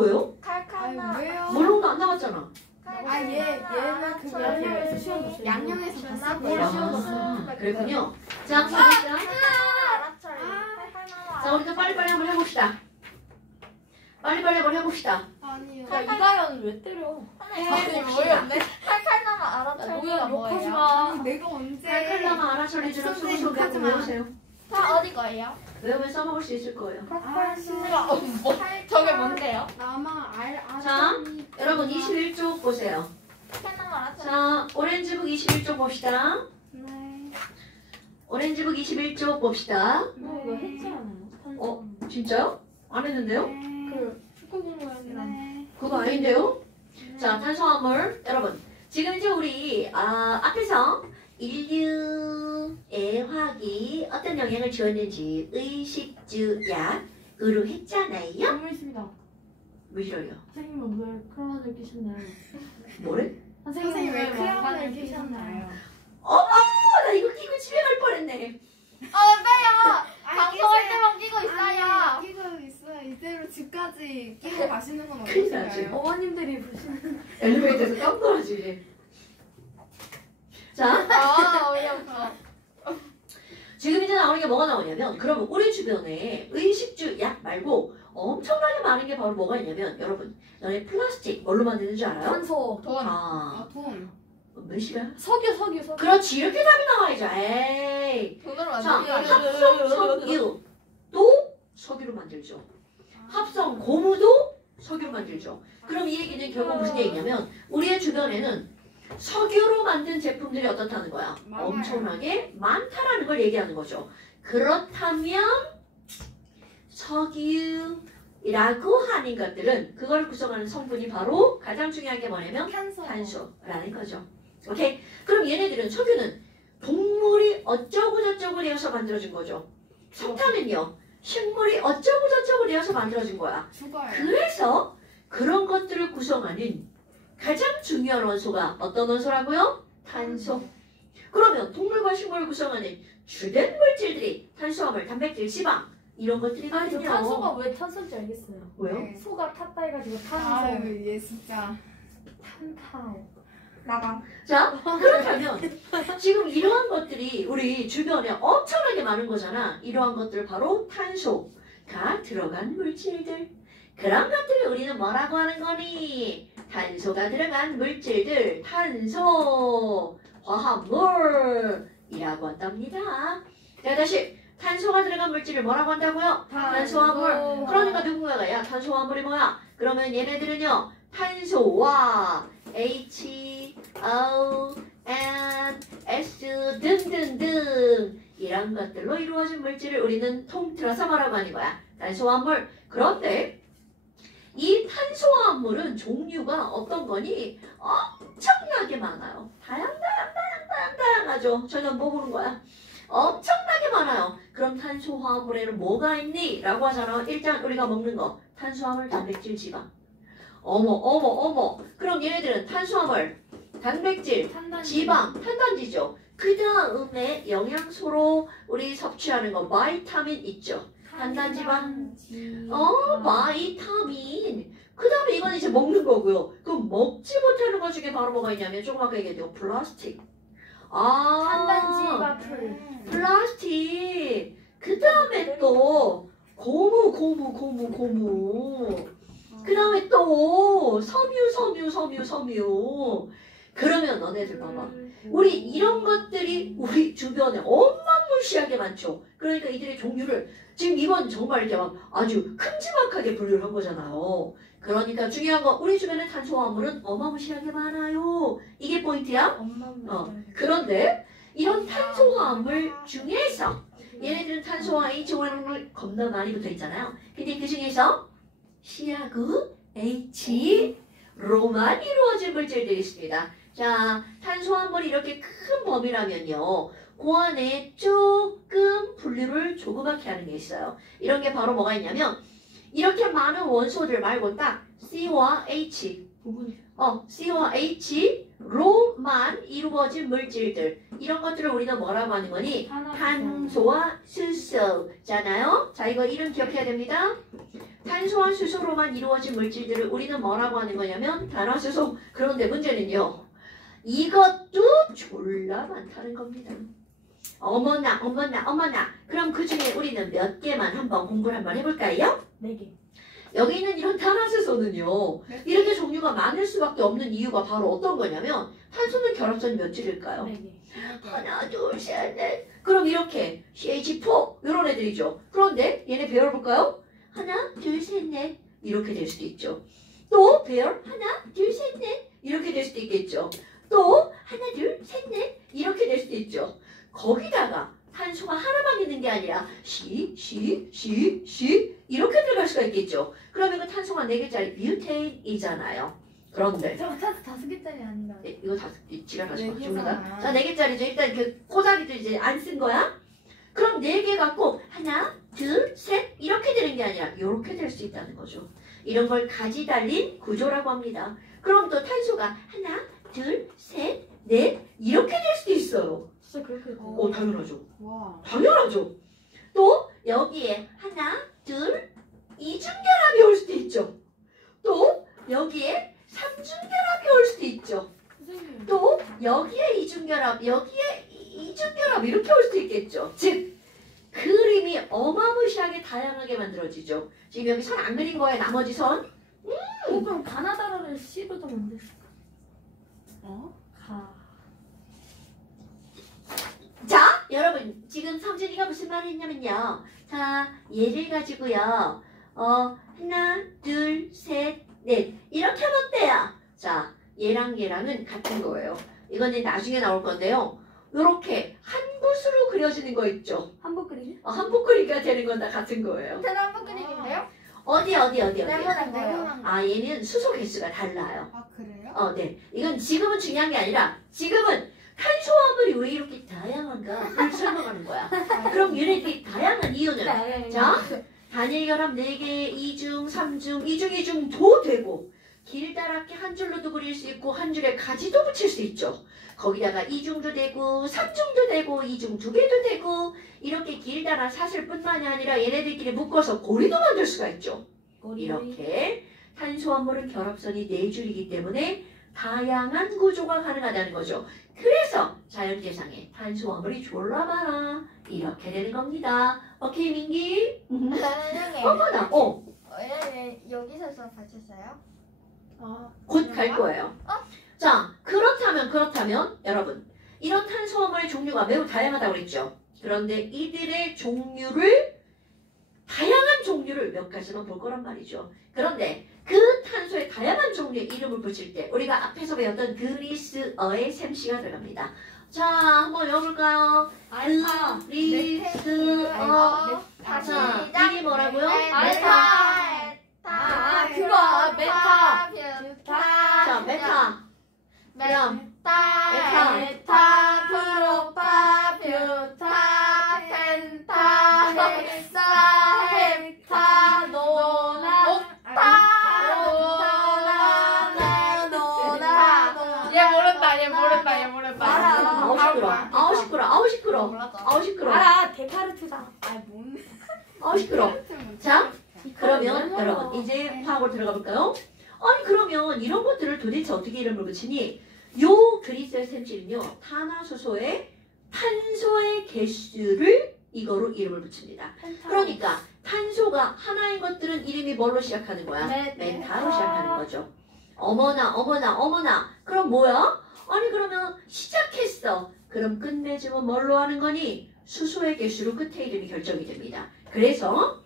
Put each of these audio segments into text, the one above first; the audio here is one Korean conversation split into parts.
뭐예요? 칼칼나. 왜요? 물론도 안 나왔잖아. 얘는 그 양념에서 씌워줬어요. 양념에서 아, 그랬군요. 자, 봅시다. 자, 우리도 빨리빨리 한번 해봅시다. 빨리빨리 한번 해봅시다. 아니요. 야, 이다현은 왜 때려? 뭐였네? 칼칼나마 알아차리가 욕하지 뭐예요? 마. 내가 언제? 칼칼라마 알아차리즈랑 선생님, 소소하게 욕하지 한번 마. 외우세요. 다 어디 거예요? 외우면 써먹을 수 있을 거예요. 저게 뭔데요? 나만 자, 여러분 21쪽 보세요. 칼칼나마 알아차리. 자, 오렌지북 21쪽 봅시다. 네. 오렌지북 21쪽 봅시다. 이거 했지 않아요? 어? 진짜요? 안 했는데요? 그 축구 공부하느라. 네. 그거 아닌데요? 자, 탄수화물 여러분 지금 이제 우리 앞에서 인류의 화학이 어떤 영향을 주었는지 의식주약으로 했잖아요. 너무 있습니다. 왜 싫어요? 선생님은 왜 크라운을 끼셨나요? 뭐래? 선생님 왜 크라운을 왕관을 끼셨나요? 어머! 나 이거 끼고 집에 갈 뻔했네. 왜요? 방송할 때만 끼고 있어요. 끼고 있어요. 이대로 집까지 끼고 가시는 건 큰일 나지. 어떠신가요? 어머님들이 보시는 엘리베이터에서 깜 놀라지. 자, 어이없어. 지금 이제 나오는 게 뭐가 나오냐면 그러면 우리 주변에 의식주 약 말고 엄청나게 많은 게 바로 뭐가 있냐면 여러분 너네 플라스틱 뭘로 만드는 줄 알아요? 탄소, 돈, 돈. 몇 시간? 석유. 그렇지 이렇게 답이 나와야죠. 에이. 돈으로 자, 만들어요. 합성 석유도 석유로 만들죠. 합성 고무도 석유로 만들죠. 그럼 이 얘기는 결국 무슨 얘기냐면 우리의 주변에는 석유로 만든 제품들이 어떻다는 거야? 많아요. 엄청나게 많다라는 걸 얘기하는 거죠. 그렇다면 석유라고 하는 것들은 그걸 구성하는 성분이 바로 가장 중요한 게 뭐냐면 탄소라는 거죠. 오케이? 그럼 얘네들은 석유는 동물이 어쩌고 저쩌고 되어서 만들어진 거죠. 석탄은요. 식물이 어쩌고 저쩌고 되어서 만들어진 거야. 죽어요. 그래서 그런 것들을 구성하는 가장 중요한 원소가 어떤 원소라고요? 탄소. 그러면 동물과 식물을 구성하는 주된 물질들이 탄수화물, 단백질, 지방 이런 것들이거든요. 아니, 저 탄소가 왜 탄소인지 알겠어요. 왜요? 네. 소가 탔다 해가지고 탄소, 아유, 얘 진짜. 탄탄. 나가. 자, 그렇다면 지금 이러한 것들이 우리 주변에 엄청나게 많은 거잖아. 이러한 것들 바로 탄소가 들어간 물질들. 그런 것들을 우리는 뭐라고 하는 거니? 탄소가 들어간 물질들, 탄소, 화합물이라고 한답니다. 자, 다시 탄소가 들어간 물질을 뭐라고 한다고요? 탄소화물. 그러니까 누군가가 야 탄소화물이 뭐야? 그러면 얘네들은요. 탄소와 H, O, N, S 등등등 이런 것들로 이루어진 물질을 우리는 통틀어서 뭐라고 하는 거야? 탄소화물. 그런데 이 탄소화물은 종류가 어떤 거니? 엄청나게 많아요. 다양하죠. 전혀 뭐 보는 거야? 엄청나게 많아요. 그럼 탄소화물에는 뭐가 있니? 라고 하잖아. 일단 우리가 먹는 거 탄수화물, 단백질, 지방. 어머. 그럼 얘네들은 탄수화물, 단백질, 지방, 탄단지죠. 그 다음에 영양소로 우리 섭취하는 거 바이타민 있죠. 탄단지방. 바이타민. 그 다음에 이건 이제 먹는 거고요. 그럼 먹지 못하는 것 중에 바로 뭐가 있냐면 조금 아까 얘기했죠. 플라스틱. 탄단지가 풀. 플라스틱. 그 다음에 또 고무. 그 다음에 또 섬유. 그러면 너네들 봐봐. 우리 이런 것들이 우리 주변에 어마무시하게 많죠. 그러니까 이들의 종류를 지금 이건 정말 이렇게 막 아주 큼지막하게 분류를 한 거잖아요. 그러니까 중요한 거 우리 주변에 탄소화물은 어마무시하게 많아요. 이게 포인트야. 그런데 이런 탄소화물 중에서 얘네들은 탄소와 H오염물 겁나 많이 붙어 있잖아요. 근데 그 중에서 C하고 H로만 이루어진 물질들이 있습니다. 자, 탄소화물이 이렇게 큰 범위라면요. 그 안에 조금 분류를 조그맣게 하는 게 있어요. 이런 게 바로 뭐가 있냐면 이렇게 많은 원소들 말고 딱 C와 H C와 H로만 이루어진 물질들 이런 것들을 우리는 뭐라고 하는 거니? 탄소와 수소잖아요. 자 이거 이름 기억해야 됩니다. 탄소와 수소로만 이루어진 물질들을 우리는 뭐라고 하는 거냐면 탄화수소. 그런데 문제는요. 이것도 졸라 많다는 겁니다. 어머나. 그럼 그 중에 우리는 몇 개만 한번 공부를 한번 해볼까요? 4개. 여기 있는 이런 탄화수소는요. 이렇게 종류가 많을 수밖에 없는 이유가 바로 어떤 거냐면 탄소는 결합선이 몇 줄일까요? 4개. 하나, 둘, 셋, 넷. 그럼 이렇게 CH4 이런 애들이죠. 그런데 얘네 배열볼까요? 하나, 둘, 셋, 넷 이렇게 될 수도 있죠. 또 배열 하나, 둘, 셋, 넷 이렇게 될 수도 있겠죠. 또 하나, 둘, 셋, 넷 이렇게 될 수도 있죠. 거기다가 탄소가 하나만 있는 게 아니라 C 이렇게 들어갈 수가 있겠죠. 그러면 그 탄소가 4개짜리 뷰테인이잖아요. 그런데 저 탄소 5개짜리 아닌가? 이거 다 지랄하지 마. 네 전부 다. 개잖아. 자, 4개짜리죠. 일단 그 꼬다리도 이제 안 쓴 거야. 그럼 4개 갖고 하나, 둘, 셋 이렇게 되는 게 아니라 이렇게 될 수 있다는 거죠. 이런 걸 가지 달린 구조라고 합니다. 그럼 또 탄소가 하나, 둘, 셋, 넷 이렇게 될 수도 있어요. 진짜 그렇게 당연하죠. 와. 당연하죠. 또 여기에 하나, 둘, 이중결합이 올 수도 있죠. 또 여기에 삼중결합이 올 수도 있죠. 선생님. 또 여기에 이중결합, 여기에 이중결합 이렇게 올 수도 있겠죠. 즉 그림이 어마무시하게 다양하게 만들어지죠. 지금 여기 선 안 그린 거에 나머지 선. 그럼 가나다라를 C로 좀 만들었어. 가. 자, 여러분 지금 성준이가 무슨 말을 했냐면요. 자, 얘를 가지고요. 하나, 둘, 셋, 넷 이렇게 하면 어때요? 자, 얘랑은 같은 거예요. 이거는 나중에 나올 건데요. 요렇게 한 붓으로 그려지는 거 있죠. 한복 그리기? 한복 그리기가 되는 건 다 같은 거예요. 저는 한번 그리기인데요? 어디? 네모난 거예요. 아, 얘는 수소 개수가 달라요. 아 그래요? 네. 이건 지금은 중요한 게 아니라 지금은 탄소화물이 왜 이렇게 다양한가를 설명하는 거야. 그럼 얘네들이 다양한 이유는 자, 단일 결합 4개, 2중, 3중, 2중, 2중도 되고 길다랗게 한 줄로도 그릴 수 있고 한 줄에 가지도 붙일 수 있죠. 거기다가 2중도 되고 3중도 되고 2중 2개도 되고 이렇게 길다란 사슬뿐만이 아니라 얘네들끼리 묶어서 고리도 만들 수가 있죠. 이렇게 탄소화물은 결합선이 4줄이기 때문에 다양한 구조가 가능하다는 거죠. 그래서 자연재상에 탄소화물이 졸라 많아. 이렇게 되는 겁니다. 오케이 민기? 선생님. 어머나. 여기서 수업 가르쳤어요? 곧 갈 거예요. 자, 그렇다면 여러분 이런 탄소화물의 종류가 매우 다양하다고 그랬죠. 그런데 이들의 다양한 종류를 몇 가지만 볼 거란 말이죠. 그런데 그 탄소의 다양한 종류의 이름을 붙일 때 우리가 앞에서 배웠던 그리스어의 셈씨가 들어갑니다. 자, 한번 외워볼까요? 그리스어. 다시 자, 시작. 이게 뭐라고요? 메타. 그거, 메타. 자, 메타. 메타, 프로파, 뷰타, 펜타, 헥사, 헥타, 노나, 옥타, 노나. 얘 모른다. 아우 시끄러. 알아, 데카르트다. 아우 시끄러. 자, 그러면 여러분 이제 파악으로 들어가 볼까요? 아니 그러면 이런 것들을 도대체 어떻게 이름을 붙이니? 요 그리스의 셈씨는요 탄화수소의 탄소의 개수를 이거로 이름을 붙입니다. 그러니까 탄소가 하나인 것들은 이름이 뭘로 시작하는 거야? 메타로 시작하는 거죠. 어머나. 그럼 뭐야? 아니 그러면 시작했어. 그럼 끝맺음은 뭘로 하는 거니? 수소의 개수로 끝에 이름이 결정이 됩니다. 그래서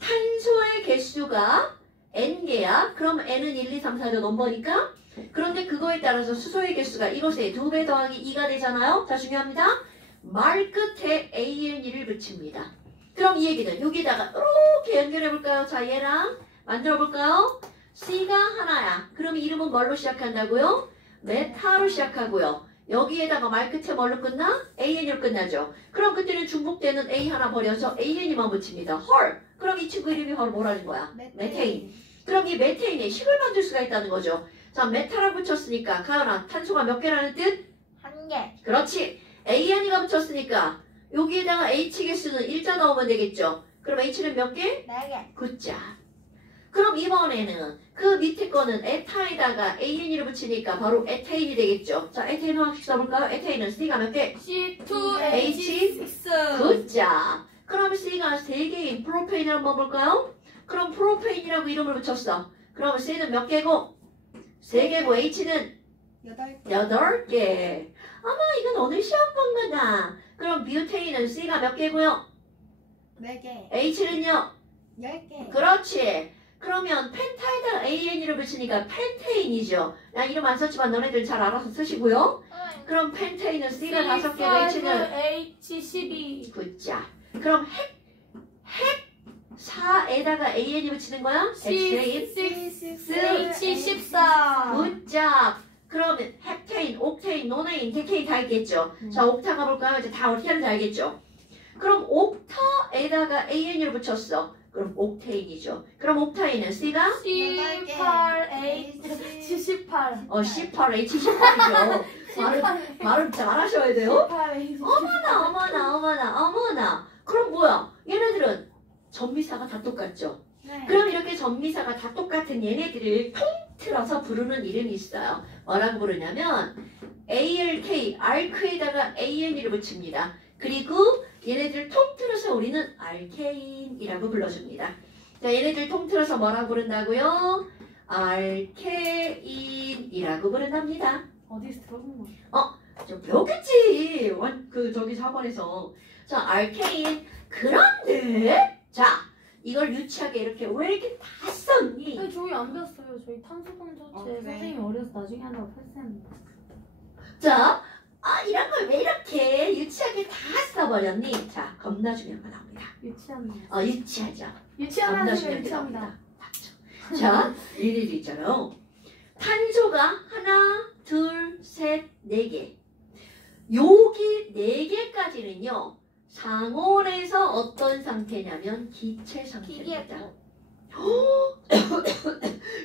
탄소의 개수가 N개야. 그럼 N은 1, 2, 3, 4죠. 넘버니까. 그런데 그거에 따라서 수소의 개수가 이것에 2배 더하기 2가 되잖아요. 자, 중요합니다. 말 끝에 ANE를 붙입니다. 그럼 이 얘기는 여기다가 이렇게 연결해 볼까요? 자, 얘랑 만들어 볼까요? C가 하나야. 그럼 이름은 뭘로 시작한다고요? 메타로 시작하고요. 여기에다가 말 끝에 뭘로 끝나? AN으로 끝나죠. 그럼 그때는 중복되는 A 하나 버려서 AN이만 붙입니다. 헐! 그럼 이 친구 이름이 바로 뭐라는 거야? 메테인. 메테인. 그럼 이 메테인에 식을 만들 수가 있다는 거죠. 자, 메타라고 붙였으니까 가연아 탄소가 몇 개라는 뜻? 한 개. 그렇지. AN이가 붙였으니까 여기에다가 H 개수는 일자 넣으면 되겠죠. 그럼 H는 몇 개? 네 개. 굿자. 그럼 이번에는 그 밑에 거는 에타에다가 AN이를 붙이니까 바로 에테인이 되겠죠. 자, 에테인 하나씩 써볼까요? 에테인은 C가 몇 개? C2H6 굿자. 그럼 C가 3개인 프로페인을 한번 볼까요? 그럼 프로페인이라고 이름을 붙였어. 그럼 C는 몇 개고? 3개고 H는 8개. 8개. 아마 이건 오늘 시험 본 거다. 그럼 뷰테인은 C가 몇 개고요? 4개. H는요? 10개. 그렇지. 그러면 펜타에다 AN이를 붙이니까 펜테인이죠. 나 이름 안 썼지만 너네들 잘 알아서 쓰시고요. 그럼 펜테인은 C가 5개고 H는 H12 굿자. 그럼 핵 4에다가 AN이 붙이는 거야? 헥세인. H14 굿자. 그러면 헥테인, 옥테인, 노네인, 데케인 다 있겠죠. 자, 옥타 가볼까요? 이제 다 어떻게 하는지 알겠죠? 그럼 옥타에다가 AN을 붙였어. 그럼 옥테인이죠. 그럼 옥타인은 C가 C8H78 C8H18이죠. 발음 잘하셔야 돼요. 18H 어머나. 그럼 뭐야? 얘네들은 전미사가 다 똑같죠. 네. 그럼 이렇게 전미사가 다 똑같은 얘네들을 통틀어서 부르는 이름이 있어요. 뭐라고 부르냐면 ALK, 알크에다가 AN이를 붙입니다. 그리고 얘네들을 통틀어서 우리는 알케인이라고 불러줍니다. 자, 얘네들 통틀어서 뭐라고 부른다고요? 알케인이라고 부른답니다. 어디서 들어본 거야? 좀 배웠겠지. 저기 4번에서. 자, 알케인. 그런데 자, 이걸 유치하게 이렇게 왜 이렇게 다 썼니? 아니, 저희 안 배웠어요. 저희 탄소광조체 그래? 선생님이 어려서 나중에 한다고 패스했는데. 자, 이런 걸 왜 이렇게 유치하게 다 써버렸니? 자, 겁나 중요한 거 나옵니다. 유치하네요. 유치하죠. 유치하는 겁나 거 중요한 게 유치합니다. 나옵니다. 맞죠. 자, 얘네들 있잖아요. 탄소가 하나, 둘, 셋, 4개. 여기 4개까지는요. 상온에서 어떤 상태냐면 기체 상태입니다. 기계고.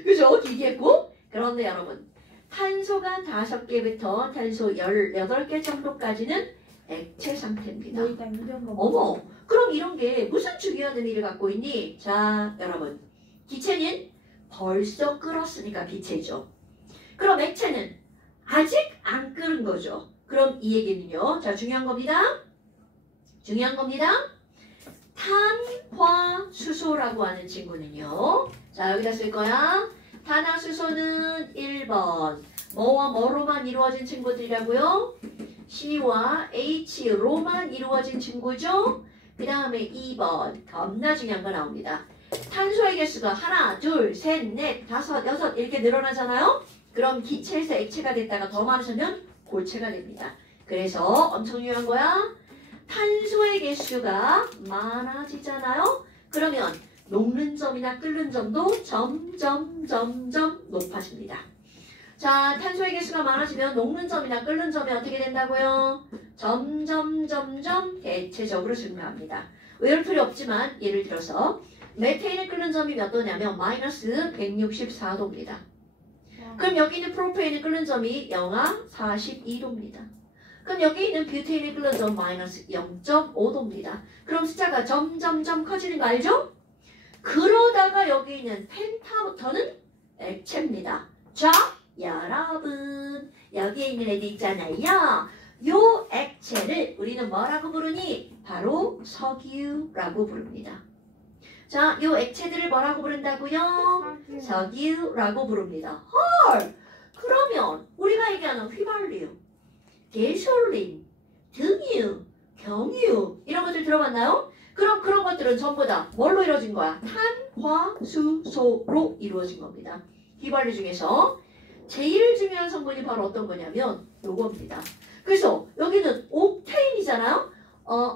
그죠? 기계고. 그런데 여러분, 탄소가 5개부터 탄소 18개 정도까지는 액체 상태입니다. 너희가 유리한 거 어머, 그럼 이런 게 무슨 중요한 의미를 갖고 있니? 자, 여러분, 기체는 벌써 끓었으니까 기체죠. 그럼 액체는 아직 안 끓은 거죠. 그럼 이 얘기는요. 자, 중요한 겁니다. 탄화수소라고 하는 친구는요. 자, 여기다 쓸 거야. 탄화수소는 1번. 뭐와 뭐로만 이루어진 친구들이라고요? C와 H로만 이루어진 친구죠. 그 다음에 2번. 겁나 중요한 거 나옵니다. 탄소의 개수가 하나, 둘, 셋, 넷, 다섯, 여섯 이렇게 늘어나잖아요. 그럼 기체에서 액체가 됐다가 더 많으시면 고체가 됩니다. 그래서 엄청 중요한 거야. 탄소의 개수가 많아지잖아요. 그러면 녹는 점이나 끓는 점도 점점 높아집니다. 자, 탄소의 개수가 많아지면 녹는 점이나 끓는 점이 어떻게 된다고요? 점점 대체적으로 증가합니다. 외울 필요 없지만 예를 들어서 메테인의 끓는 점이 몇 도냐면 마이너스 164도입니다. 그럼 여기 있는 프로페인의 끓는 점이 영하 42도입니다. 그럼 여기 있는 뷰테인의 끓는 점 마이너스 0.5도입니다. 그럼 숫자가 점점 커지는 거 알죠? 그러다가 여기 있는 펜타부터는 액체입니다. 자, 여러분 여기에 있는 애들 있잖아요. 요 액체를 우리는 뭐라고 부르니? 바로 석유라고 부릅니다. 자, 요 액체들을 뭐라고 부른다고요? 석유라고 부릅니다. 헐! 그러면 우리가 얘기하는 휘발유, 게솔린, 등유, 경유 이런 것들 들어봤나요? 그럼 그런 것들은 전부 다 뭘로 이루어진 거야? 탄화수소로 이루어진 겁니다. 휘발유 중에서 제일 중요한 성분이 바로 어떤 거냐면 요겁니다. 그래서 여기는 옥테인이잖아요.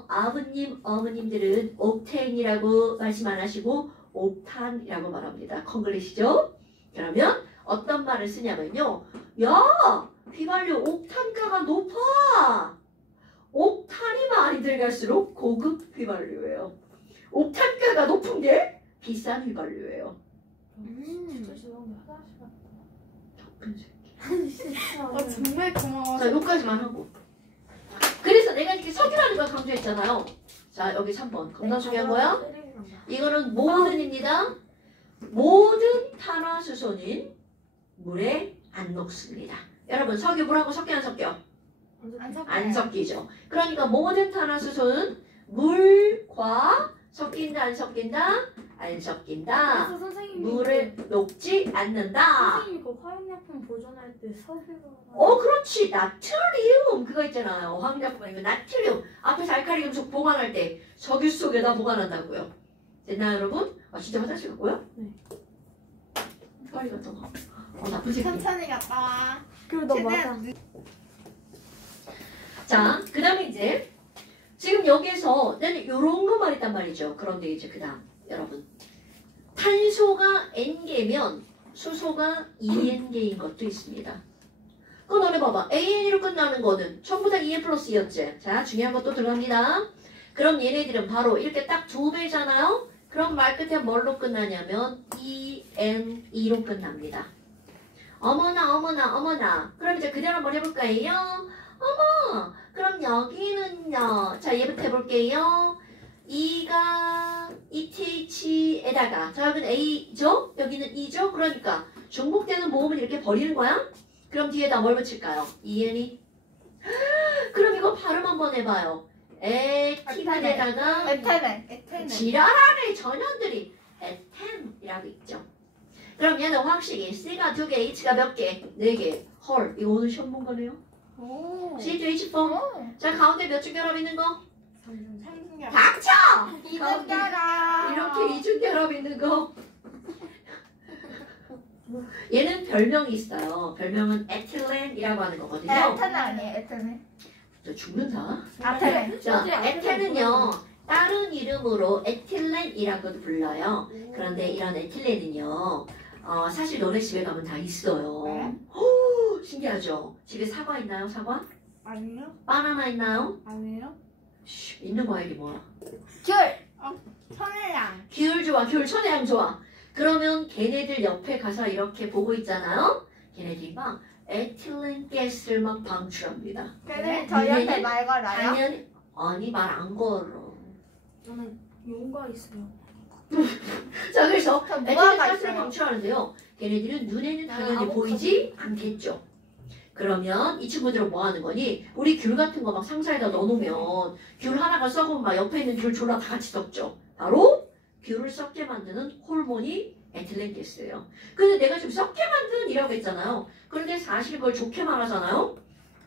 아버님, 어머님들은 옥테인이라고 말씀 안 하시고 옥탄이라고 말합니다. 콩글리시죠? 그러면 어떤 말을 쓰냐면요. 야! 휘발유 옥탄가가 높아! 옥탄이 많이 들어갈수록 고급 휘발유예요. 옥탄가가 높은 게 비싼 휘발유예요. 진짜 죄송해요. 화장실 갔다. 나쁜 새끼. 정말 고마워. 자, 여기까지만 하고. 그래서 내가 이렇게 석유라는 걸 강조했잖아요. 자, 여기 3번. 겁나 중요한 거야. 이거는 모든입니다. 모든 탄화수소는 물에 안 녹습니다. 여러분, 석유 물하고 섞여 안 섞여? 안 섞이죠. 그러니까 모든 탄화수소는 물과 섞인다 안 섞인다? 안 섞인다. 그래서 선생님이 물을 녹지 않는다. 선생님이 그 화학약품 보존할 때 석유가 그렇지. 나트륨 그거 있잖아요. 화학약품 아니면 나트륨. 앞에서 알칼리 금속 보관할 때 석유 속에다 보관한다고요. 됐나요, 여러분? 진짜 화장실 갔고요? 네. 빨리 갔다 와. 나쁜 새끼. 천천히 갔다 와. 그래 너 최대한 맞아. 자, 그 다음에 이제 지금 여기에서 나는 이런 것만 있단 말이죠. 그런데 이제 그 다음 여러분 탄소가 N개면 수소가 2N개인 것도 있습니다. 그거 너네 봐봐. AN으로 끝나는 거는 전부 다 2N 플러스 2였지. 자, 중요한 것도 들어갑니다. 그럼 얘네들은 바로 이렇게 딱 2배잖아요. 그럼 말 끝에 뭘로 끝나냐면 EN2로 끝납니다. 어머나 어머나 어머나. 그럼 이제 그대로 한번 해볼까요? 어머, 그럼 여기는요. 자, 얘부터 해볼게요. E가 ETH에다가 자, 여기는 A죠? 여기는 E죠? 그러니까 중복되는 모음을 이렇게 버리는 거야? 그럼 뒤에다 뭘 붙일까요? EN이? 그럼 이거 발음 한번 해봐요. 에티는에다가 에테네. 지랄하네 전현들이 에텐이라고 있죠. 그럼 얘는 확실히 C가 2개, H가 몇 개? 4개. 헐, 이거 오늘 시험 본 거네요. 오. C2H4. 자, 가운데 몇 줄 결합 있는 거? 상승결. 닥쳐! 이등결합. 이렇게 이중 결합 있는 거. 얘는 별명이 있어요. 별명은 에틸렌이라고 하는 거거든요. 에테네 아니에요? 에테네. 저 죽는다. 아테네. 자, 에텐은요. 다른 이름으로 에틸렌이라고도 불러요. 그런데 이런 에틸렌은요. 사실 너네 집에 가면 다 있어요. 네? 오, 신기하죠? 집에 사과 있나요? 사과? 아니요? 바나나 있나요? 아니요? 쉬, 있는 과일이 뭐야? 귤. 천혜향. 귤 좋아, 귤 천혜향 좋아. 그러면 걔네들 옆에 가서 이렇게 보고 있잖아요. 걔네들이 막 에틸렌 가스를 막 방출합니다. 걔네 저희한테 말 걸어요? 당연히 아니 말 안 걸어. 저는 용과 있어요. 자, 그래서 저 에틸렌 무화과 가스를 있어요. 방출하는데요. 걔네들은 눈에는 당연히 아보카도. 보이지 않겠죠. 그러면 이 친구들은 뭐 하는 거니? 우리 귤 같은 거 막 상자에다 넣어놓으면 귤 하나가 썩으면 막 옆에 있는 귤 졸라 다 같이 썩죠. 바로 귤을 썩게 만드는 호르몬이 에틸렌 가스예요. 근데 내가 지금 썩게 만드는 이라고 했잖아요. 그런데 사실 그걸 좋게 말하잖아요.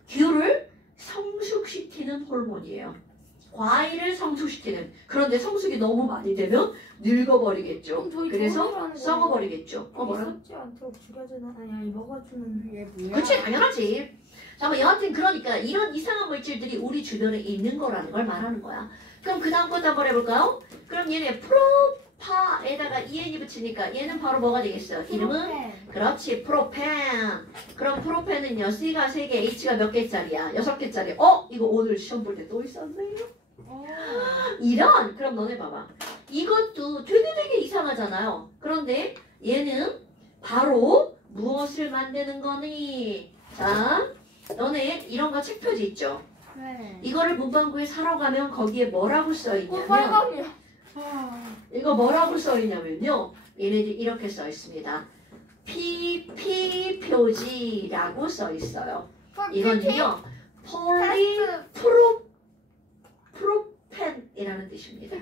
귤을 성숙시키는 호르몬이에요. 과일을 성숙시키는. 그런데 성숙이 너무 많이 되면 늙어버리겠죠. 그래서 썩어버리겠죠. 뭐라? 썩지 않도록 죽여주는 아니 먹어주는 이게 뭐야? 그치, 당연하지. 자, 뭐 여하튼 그러니까 이런 이상한 물질들이 우리 주변에 있는 거라는 걸 말하는 거야. 그럼 그 다음 것도 한번 해볼까요? 그럼 얘네 프로파에다가 EN이 붙이니까 얘는 바로 뭐가 되겠어요? 이름은? 그렇지, 프로펜. 그럼 프로펜은요, C가 3개, H가 몇 개짜리야? 6개짜리. 이거 오늘 시험 볼 때 또 있었네요. 이런, 그럼 너네 봐봐. 이것도 되게 이상하잖아요. 그런데 얘는 바로 무엇을 만드는 거니? 자, 너네 이런 거 책표지 있죠? 네. 이거를 문방구에 사러 가면 거기에 뭐라고 써있냐면 빨강이야. 이거 뭐라고 써있냐면요. 얘네들 이렇게 써있습니다. PP 표지라고 써있어요. 이거는요. 프로펜이라는 뜻입니다.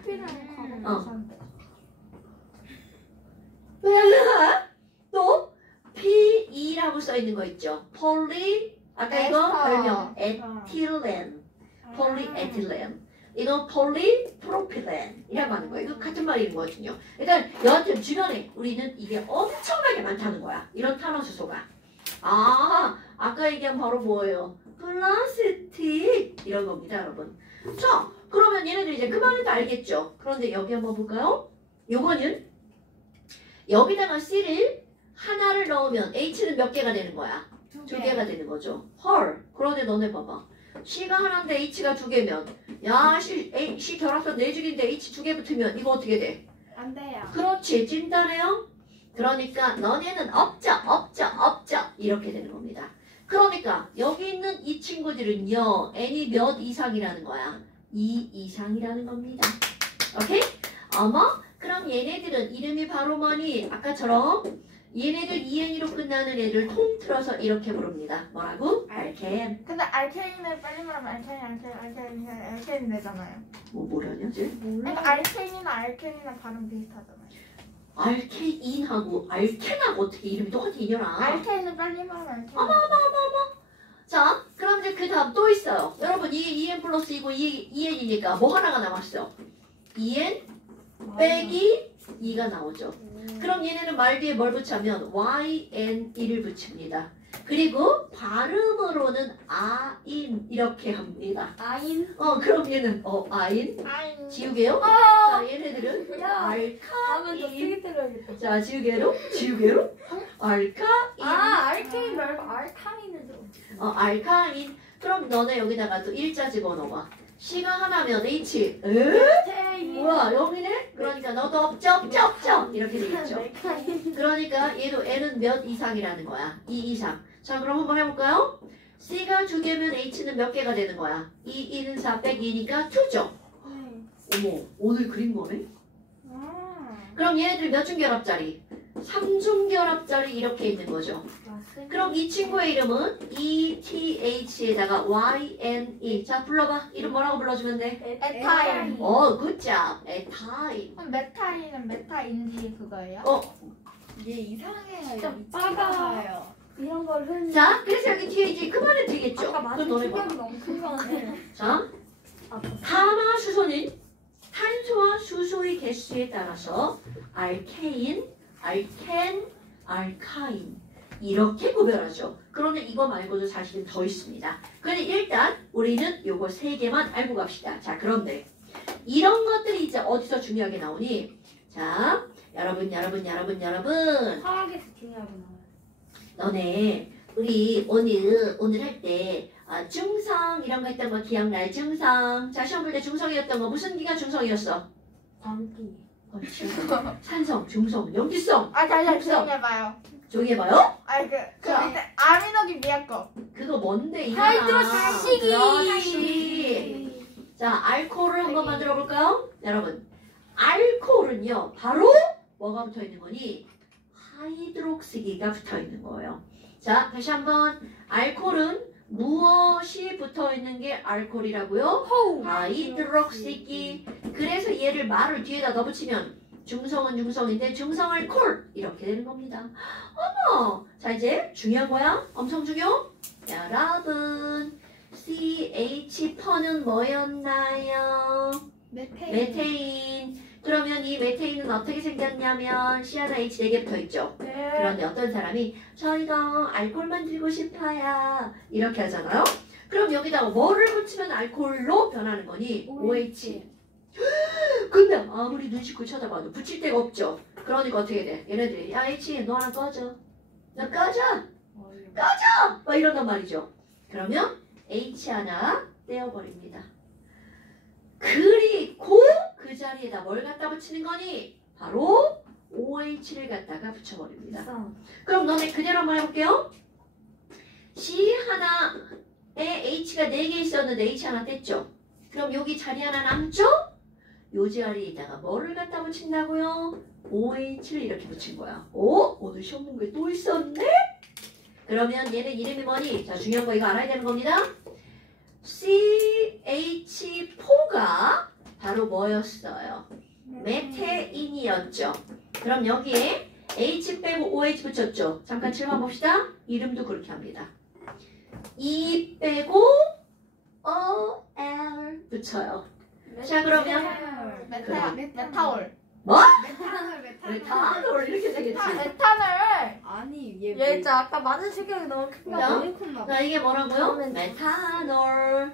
또 PE라고 써있는 거 있죠. 아까 이거 별명 에틸렌. 폴리에틸렌. 이거 폴리프로필렌이라고 하는 거예요. 이거 같은 말인 거거든요. 그러니까 여하튼 주변에 우리는 이게 엄청나게 많다는 거야. 이런 탄화수소가. 아까 얘기한 바로 뭐예요? 플라스틱 이런 겁니다, 여러분. 자, 그러면 얘네들 이제 그 말은 다 알겠죠? 그런데 여기 한번 볼까요? 요거는 여기다가 C를 하나를 넣으면 H는 몇 개가 되는 거야? 2개가 되는 거죠. 헐. 그런데 너네 봐봐. C가 하나인데 H가 2개면 야, C 결합선 4줄인데 H 2개 붙으면 이거 어떻게 돼? 안 돼요. 그렇지, 찐따네요. 그러니까 너네는 없자 이렇게 되는 겁니다. 그러니까 여기 있는 이 친구들은요, n이 몇 이상이라는 거야? 2 이상이라는 겁니다. 오케이? 어머? 그럼 얘네들은 이름이 바로 뭐니? 아까처럼 얘네들 EN으로 끝나는 애들 통틀어서 이렇게 부릅니다. 뭐라고? 알켄. 근데 알케인을 빨리 말하면 알케인 되잖아요. 뭐라냐 쟤? 그러니까 알케인이나 알케인이나 발음 비슷하잖아요. 알케인하고 알켄하고 어떻게 이름이 똑같아 이년아? 알케인은 빨리 말하면 알케인. 자, 그럼 이제 그 다음 또 있어요. 여러분 이게 EN 플러스 이고 EN이니까 뭐 하나가 남았어? EN 빼기 2가 나오죠. 그럼 얘네는 말 뒤에 뭘 붙이면 YNE를 붙입니다. 그리고 발음으로는 아인 이렇게 합니다. 아인. 그럼 얘는 아인 아인. 지우개요? 자, 얘네들은 다음엔 더 알카인. 세게 때려야겠다. 자, 지우개로 알카인. 알케인 말고 알카인을 들어. 알카인. 그럼 너네 여기다가 또 일자 집어넣어봐. C가 하나면 H. 뭐야, 0이네? 그러니까 너도 없죠? 이렇게 되겠죠. 그러니까 얘도 N은 몇 이상이라는 거야? 2 이상. 자, 그럼 한번 해볼까요? C가 2개면 H는 몇 개가 되는 거야? 2, 2는 4 빼기 2니까 2죠? 어머, 오늘 그린 거네? 그럼 얘네들 몇 중결합자리? 3중결합자리 이렇게 있는 거죠. 그럼 이 친구의 이름은 ETH에다가 YNE. 자, 불러봐. 이름 뭐라고 불러주면 돼? 에타인. 굿잡. 에타인. 그럼 메타인은 메타인지 그거예요? 얘 이상해요. 진짜 미치겠어요. 빠가. 이런 걸 흔히. 자, 그래서 여기 뒤에 이제 그만해도 되겠죠? 아까 그럼 맞은 너네 봐. 충격이 너무 큰 거네. 자, 가마수소는 탄소와 수소의 개수에 따라서 알케인, 알켄, 알카인 이렇게 구별하죠. 그러면 이거 말고도 사실은 더 있습니다. 근데 일단 우리는 요거 3개만 알고 갑시다. 자, 그런데 이런 것들이 이제 어디서 중요하게 나오니? 자, 여러분 화학에서 중요하게 나와요. 너네 우리 오늘 할 때 중성 이런 거 했던 거 기억나요? 중성. 자, 시험 볼 때 중성이었던 거 무슨 기가 중성이었어? 광기. 산성, 중성, 염기성. 다시 없어. 조용해봐요. 조용히 해봐요. 그 자. 밑에 아미노기 위에 거. 그거 뭔데 이 하이드로시기. 그렇지. 자, 알코올을 한번 만들어 볼까요? 여러분, 알코올은요 바로 뭐가 붙어 있는 거니? 하이드록시기가 붙어 있는 거예요. 자, 다시 한번 알코올은 무엇이 붙어 있는 게 알코올이라고요? 하이드록시기. 그래서 얘를 말을 뒤에다 넣어붙이면 중성은 중성인데 중성알콜 이렇게 되는 겁니다. 어머! 자, 이제 중요한 거야. 엄청 중요. 여러분, CH4는 뭐였나요? 메테인. 그러면 이 메테인은 어떻게 생겼냐면 C 하나 H 4개 붙어 있죠. 그런데 어떤 사람이 저희가 알코올 만들고 싶어요 이렇게 하잖아요. 그럼 여기다가 뭐를 붙이면 알코올로 변하는 거니? OH. 근데 아무리 눈 씻고 쳐다봐도 붙일 데가 없죠. 그러니까 어떻게 돼? 얘네들이 야 H 너 하나 꺼져. 나 꺼져. 막 이런단 말이죠. 그러면 H 하나 떼어버립니다. 그리고 그 자리에다 뭘 갖다 붙이는 거니? 바로 OH를 갖다가 붙여버립니다. 그럼 너네 그대로 한번 해볼게요. C 하나에 H가 4개 있었는데 H 하나 뗐죠? 그럼 여기 자리 하나 남죠? 요 자리에다가 뭐를 갖다 붙인다고요? OH를 이렇게 붙인 거야. 오늘 시험 공부에 또 있었네? 그러면 얘는 이름이 뭐니? 자, 중요한 거 이거 알아야 되는 겁니다. CH4가 바로 뭐였어요? 메테인이었죠. 그럼 여기에 H 빼고 OH 붙였죠. 잠깐 7번 봅시다. 이름도 그렇게 합니다. E 빼고 OL 붙여요. 자, 그러면 메타올. 뭐? 메탄올 이렇게 되겠지. 메탄을. 아니 얘 진짜 아까 맞은 충격이 너무 큰 야. 거. 너무 컸나 봐. 자, 이게 뭐라고요? 메탄올.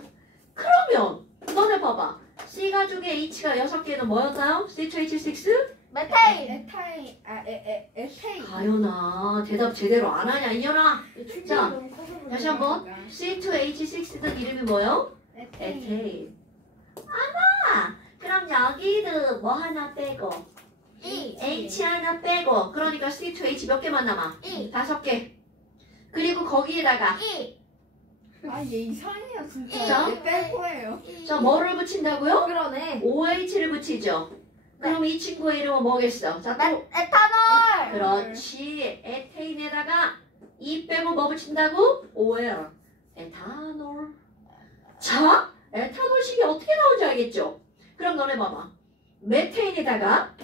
그러면 너네 봐봐. C 가족의 H가 6개는 뭐였나요? C2H6? 메테인. 에타인 에테인. 가연아, 대답 제대로 안 하냐 이년아. 자, 다시 한번. C2H6는 이름이 뭐요? 에테인. 그럼 여기도 뭐 하나 빼고 H 하나 빼고 그러니까 C2H 몇 개만 남아? 5개. 그리고 거기에다가 아, 얘 이상해요, 진짜. 자. 얘 뺄 거예요. 자 뭐를 붙인다고요? 그러네. OH를 붙이죠. 그럼 이 친구의 이름은 뭐겠어? 자 또 에탄올. 그렇지. 에테인에다가 이 빼고 뭐 붙인다고? OL. 에탄올. 자, 에탄올식이 어떻게 나오는지 알겠죠? 그럼 너네 봐봐. 메테인에다가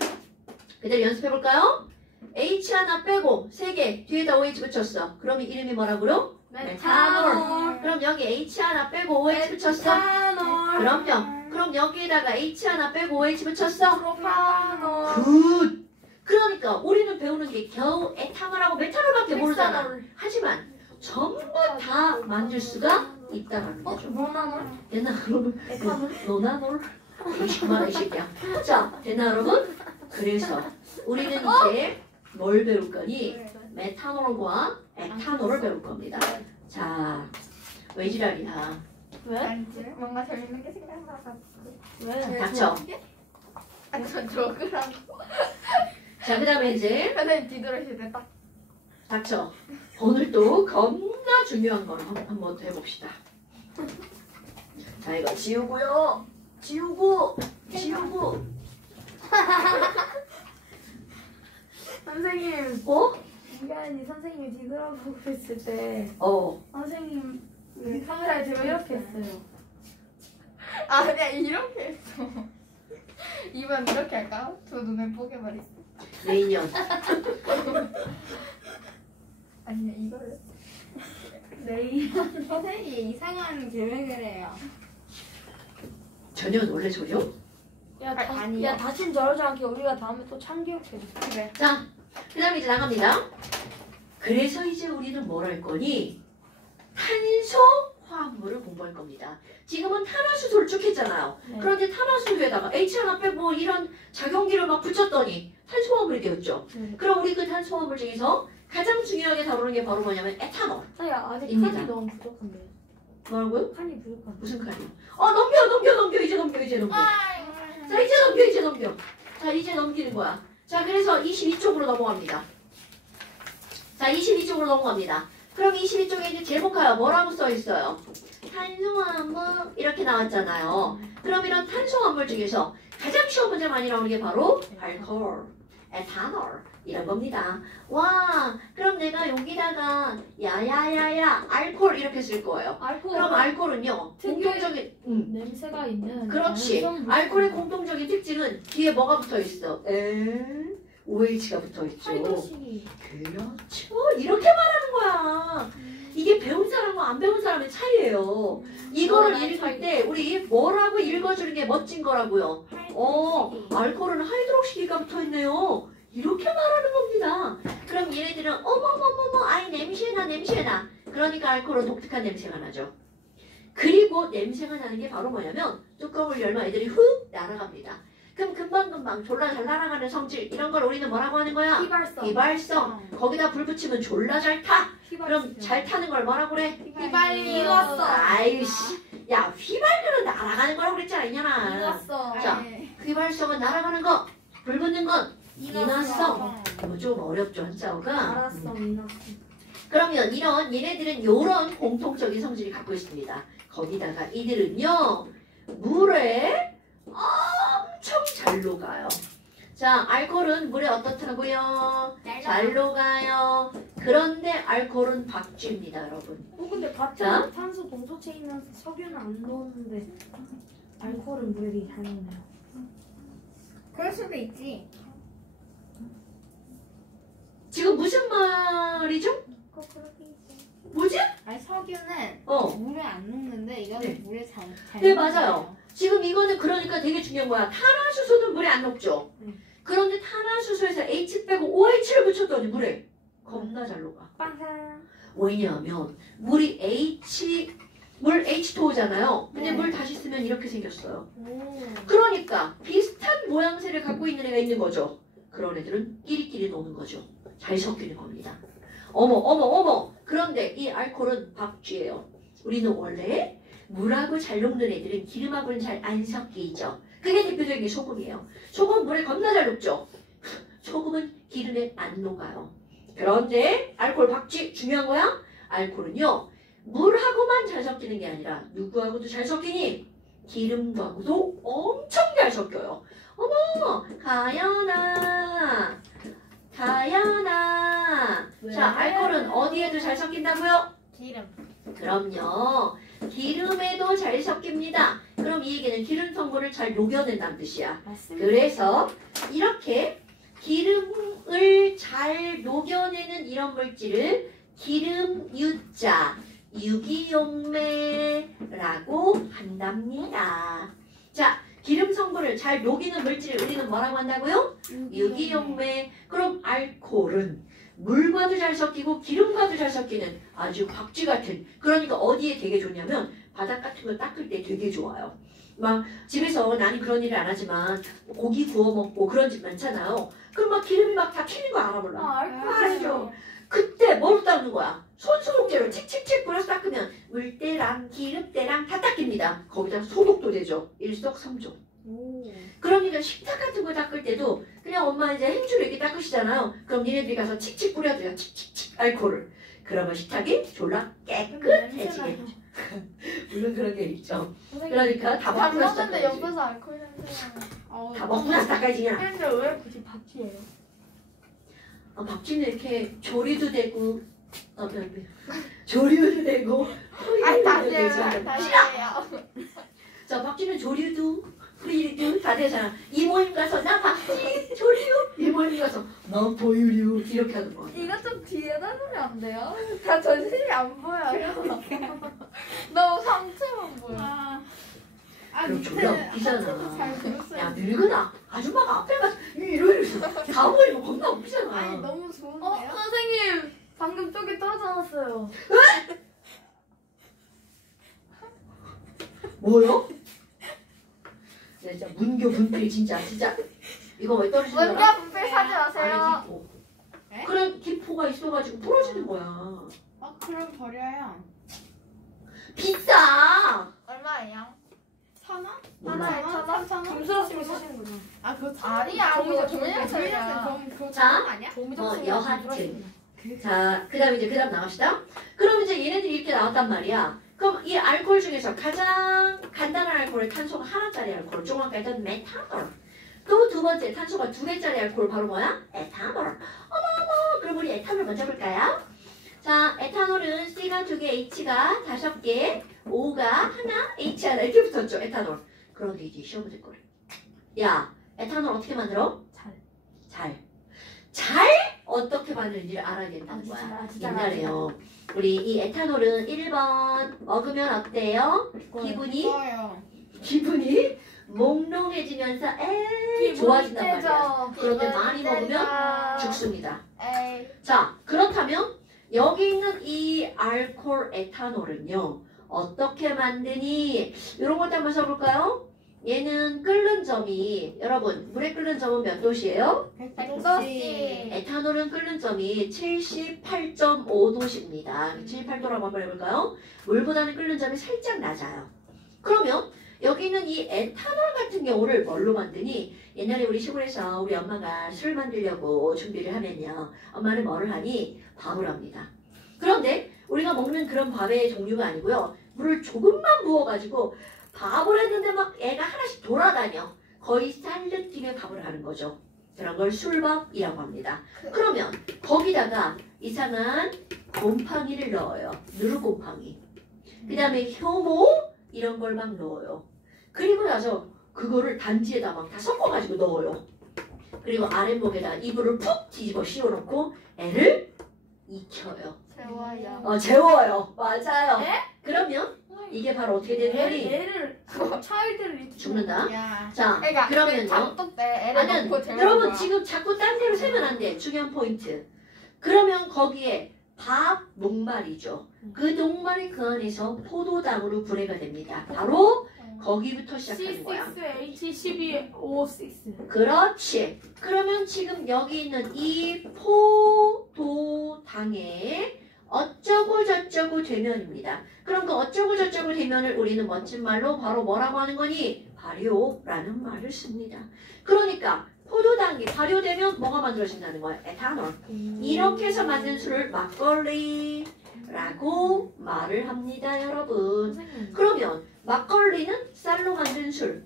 그대로 연습해볼까요? H 하나 빼고 3개 뒤에다 OH 붙였어. 그럼 이 이름이 뭐라고요? 메탄올. 그럼 여기 H 하나 빼고 OH 붙였어? 에탄올. 그럼요. 그럼 여기에다가 H 하나 빼고 OH 붙였어? 프로파놀. 굿! 그러니까 우리는 배우는 게 겨우 에탄올하고 메탄올밖에 모르잖아. 하지만 전부 다 만들 수가 있다는 거죠. 모나놀? 됐나 여러분? 에탄올? 노나놀? 그만해 이 새끼야. 자, 됐나 여러분? 그래서 우리는 이제 뭘 배울 거니? 메탄올과 에탄올을 배울 겁니다. 자, 왜 지랄이야? 왜? 뭔가 재밌는 게 생각나서. 왜? 닥쳐. 저 저그랑 자, 그 다음에 이제 선생님 뒤돌아실 때 딱. 닥쳐. 오늘 또 겁나 중요한 걸 한번 더 해봅시다. 자, 이거 지우고요. 지우고. 선생님, 어? 인간이 선생님이 뒤돌아보고 있을 때 선생님 카메라에 저 이렇게 했어요. 아 그냥 이렇게 했어. 이번 이렇게 할까? 저 눈을 보게 말했어. 내인년. 아니야 이거를. 내일 선생님이 이상한 계획을 해요. 전혀 놀래 소려? 야, 아니요. 야 다신 저러지 않게 우리가 다음에 또 참교육해줄게. 그래. 자, 그 다음에 이제 나갑니다. 그래서 이제 우리는 뭘 할 거니? 탄소 화합물을 공부할 겁니다. 지금은 탄화수소를 쭉 했잖아요. 네. 그런데 탄화수소에다가 H 하나 빼고 이런 작용기를 막 붙였더니 탄소화물이 되었죠. 네. 그럼 우리 그 탄소화물 중에서 가장 중요하게 다루는 게 바로 뭐냐면 에탄올. 야 아직 입니다. 칸이 너무 부족한데. 뭐라고요? 칸이 부족한데. 무슨 칼이요? 넘겨. 이제 넘겨. 자, 이제 넘겨. 자, 이제 넘기는 거야. 자, 그래서 22쪽으로 넘어갑니다. 자, 22쪽으로 넘어갑니다. 그럼 22쪽에 이제 제목하여 뭐라고 써 있어요? 탄소화물 이렇게 나왔잖아요. 그럼 이런 탄소화물 중에서 가장 쉬운 문제 많이 나오는 게 바로 알코올, 에탄올 이런 겁니다. 와, 그럼 내가 여기다가 야야야야 알코올 이렇게 쓸 거예요. 알코올. 그럼 알코올은요 공통적인 냄새가 있는. 그렇지. 자연성 알코올의 공통적인 특징은 뒤에 뭐가 붙어 있어? OH가 붙어 있죠. 하이드로식이. 그렇죠. 이렇게 말하는 거야. 이게 배운 사람과 안 배운 사람의 차이예요. 이거를 나의 읽을 차이. 때 우리 뭐라고 읽어주는 게 멋진 거라고요. 알코올은 하이드록시기가 붙어 있네요. 이렇게 말하는 겁니다. 그럼 얘네들은 어머머머머 아이 냄새나. 그러니까 알코올은 독특한 냄새가 나죠. 그리고 냄새가 나는 게 바로 뭐냐면 뚜껑을 열면 애들이 훅 날아갑니다. 그럼 금방금방 졸라 잘 날아가는 성질 이런 걸 우리는 뭐라고 하는 거야? 휘발성. 휘발성. 거기다 불 붙이면 졸라 잘 타. 그럼 휘발성. 잘 타는 걸 뭐라고 그래? 휘발유였어. 아이씨. 야 휘발유는 날아가는 거라고 그랬잖아 이년아. 이났어. 자, 휘발성은 날아가는 거. 불 붙는 건 인화성. 이거 좀 어렵죠 한자어가. 알았어, 이났어. 그러면 이런 얘네들은 이런 공통적인 성질을 갖고 있습니다. 거기다가 이들은요 물에 엄청 잘 녹아요. 자, 알코올은 물에 어떻다고요? 잘 녹아요. 그런데 알코올은 박쥐입니다, 여러분. 근데 같은 자. 탄소 동소체이면서 석유는 안 녹는데 알코올은 물에 잘 녹네요. 그럴 수도 있지. 지금 무슨 말이죠? 뭐지? 아니 석유는 어. 물에 안 녹는데 이거는 네. 물에 잘 네, 녹아요. 맞아요. 지금 이거는 그러니까 되게 중요한 거야. 탄화수소는 물에 안 녹죠. 그런데 탄화수소에서 H 빼고 OH를 붙였더니 물에 겁나 잘 녹아. 빵상. 왜냐하면 물이 물 H2O잖아요. 근데 네. 물 다시 쓰면 이렇게 생겼어요. 오. 그러니까 비슷한 모양새를 갖고 있는 애가 있는 거죠. 그런 애들은 끼리끼리 노는 거죠. 잘 섞이는 겁니다. 어머. 그런데 이 알코올은 박쥐예요. 우리는 원래 물하고 잘 녹는 애들은 기름하고는 잘 안 섞이죠. 그게 대표적인 게 소금이에요. 소금은 물에 겁나 잘 녹죠. 소금은 기름에 안 녹아요. 그런데 알코올 박쥐 중요한 거야. 알코올은요. 물하고만 잘 섞이는 게 아니라 누구하고도 잘 섞이니 기름하고도 엄청 잘 섞여요. 어머 가연아 가연아. 자 알코올은 어디에도 잘 섞인다고요? 기름. 그럼요. 기름에도 잘 섞입니다. 그럼 이 얘기는 기름 성분을 잘 녹여낸다는 뜻이야. 맞습니다. 그래서 이렇게 기름을 잘 녹여내는 이런 물질을 기름유자, 유기용매라고 한답니다. 자, 기름 성분을 잘 녹이는 물질을 우리는 뭐라고 한다고요? 유기용매. 그럼 알코올은 물과도 잘 섞이고 기름과도 잘 섞이는 아주 박쥐 같은, 그러니까 어디에 되게 좋냐면 바닥 같은 거 닦을 때 되게 좋아요. 막 집에서 나는 그런 일을 안 하지만 고기 구워 먹고 그런 집 많잖아요. 그럼 막 기름이 막 다 튀는 거 알아 몰라? 알죠. 그때 뭐로 닦는 거야? 손소독제로 칙칙칙 뿌려서 닦으면 물때랑 기름때랑 다 닦입니다. 거기다 소독도 되죠. 일석삼조. 그러니까 식탁 같은 거 닦을 때도 그냥 엄마 이제 행주로 이렇게 닦으시잖아요. 그럼 니네들이 가서 칙칙 뿌려줘요. 칙칙칙 알코올을. 그러면 식탁이 졸라 깨끗해지겠죠. 물론 그런 게 있죠. 그러니까 다 밥 먹고 나서 먹는데 닦아야지. 옆에서 알코올 냄새가 나. 다 먹고 나서 닦아야지 그냥. 근데 왜 굳이 박쥐예요? 박쥐는 이렇게 조리도 되고 조리도 되고 아니 다시 되죠. 해요. 다시 해요. 자 박쥐는 조리도 프리도 다 되잖아. 이 모임 가서 나 박쥐 조리요. 이 모임 가서 나 보유류 이렇게 하는 거야. 이거 좀 뒤에다 놓으면 안 돼요? 다 전신이 안 보여요. 너무 상체만 보여. 그럼 졸라 웃기잖아. 잘 들었어요. 야 늙은아 아줌마가 앞에 가서 이러면서 다 보이면 겁나 웃기잖아. 아니 너무 좋은데요? 선생님 방금 쪽이 떨어져 나왔어요. 뭐요? 진짜 문교 분필 진짜 이거 왜 떨어지는 거야? 먼저 분필 사지 마세요. 아니 기포. 네? 그런 기포가 있어가지고 부러지는 거야. 그럼 버려요. 비싸. 얼마예요? 1,000원? 하나에 1,000원? 3,000원? 김수라씨가 쓰시는 거죠? 그거 아니야, 그거 종이학생이야. 그거 자, 천 아니야? 여하튼. 자, 그 다음 나갑시다. 그럼 이제 얘네들이 이렇게 나왔단 말이야. 그럼 이 알코올 중에서 가장 간단한 알코올은 탄소가 하나짜리 알코올, 조금 아까 했던 메탄올. 또 두 번째 탄소가 2개짜리 알코올 바로 뭐야? 에탄올. 어머, 그럼 우리 에탄올 먼저 볼까요? 자, 에탄올은 C가 2개, H가 5개, O가 하나, H 하나 이렇게 붙었죠, 에탄올. 그런데 이제 시험 문제 거래. 야, 에탄올 어떻게 만들어? 잘 어떻게 만드는지를 알아야 된다는 거야. 옛날에요. 우리 이 에탄올은 1번 먹으면 어때요? 기분이 몽롱해지면서 좋아진단 말이야. 그런데 많이 먹으면 죽습니다. 에이. 자, 그렇다면 여기 있는 이 알코올 에탄올은요. 어떻게 만드니? 이런 것도 한번 써볼까요? 얘는 끓는 점이 여러분 물에 끓는 점은 몇 도씨예요? 100도씨. 에탄올은 끓는 점이 78.5도씨입니다. 78도라고 한번 해볼까요? 물보다는 끓는 점이 살짝 낮아요. 그러면 여기 있는 이 에탄올 같은 경우를 뭘로 만드니? 옛날에 우리 시골에서 우리 엄마가 술 만들려고 준비를 하면요. 엄마는 뭐를 하니? 밥을 합니다. 그런데 우리가 먹는 그런 밥의 종류가 아니고요. 물을 조금만 부어가지고 밥을 했는데 막 애가 하나씩 돌아다녀. 거의 쌀을 뛰며 밥을 하는 거죠. 그런 걸 술밥이라고 합니다. 그러면 거기다가 이상한 곰팡이를 넣어요. 누르곰팡이. 그 다음에 효모 이런 걸 막 넣어요. 그리고 나서 그거를 단지에다 막 다 섞어가지고 넣어요. 그리고 아랫목에다 이불을 푹 뒤집어 씌워놓고 애를 익혀요. 재워요. 재워요. 맞아요. 그러면 이게 바로 어떻게 되는 거니? 애를 차일드를 죽는다. 야. 자, 그러니까 그러면요. 장독 때 애를 아니, 넣고 재우는 여러분 거야. 지금 자꾸 딴 데로 세면 안 돼. 중요한 포인트. 그러면 거기에 밥 녹말이죠. 그 녹말이 그 안에서 포도당으로 분해가 됩니다. 바로 거기부터 시작하는 거야. C6H12O6. 그렇지. 그러면 지금 여기 있는 이 포도당에 어쩌고 저쩌고 되면입니다. 그럼 그 어쩌고 저쩌고 되면을 우리는 멋진 말로 바로 뭐라고 하는 거니? 발효라는 말을 씁니다. 그러니까 포도당이 발효되면 뭐가 만들어진다는 거야? 에탄올. 이렇게 해서 만든 술을 막걸리라고 말을 합니다, 여러분. 선생님. 그러면 막걸리는 쌀로 만든 술,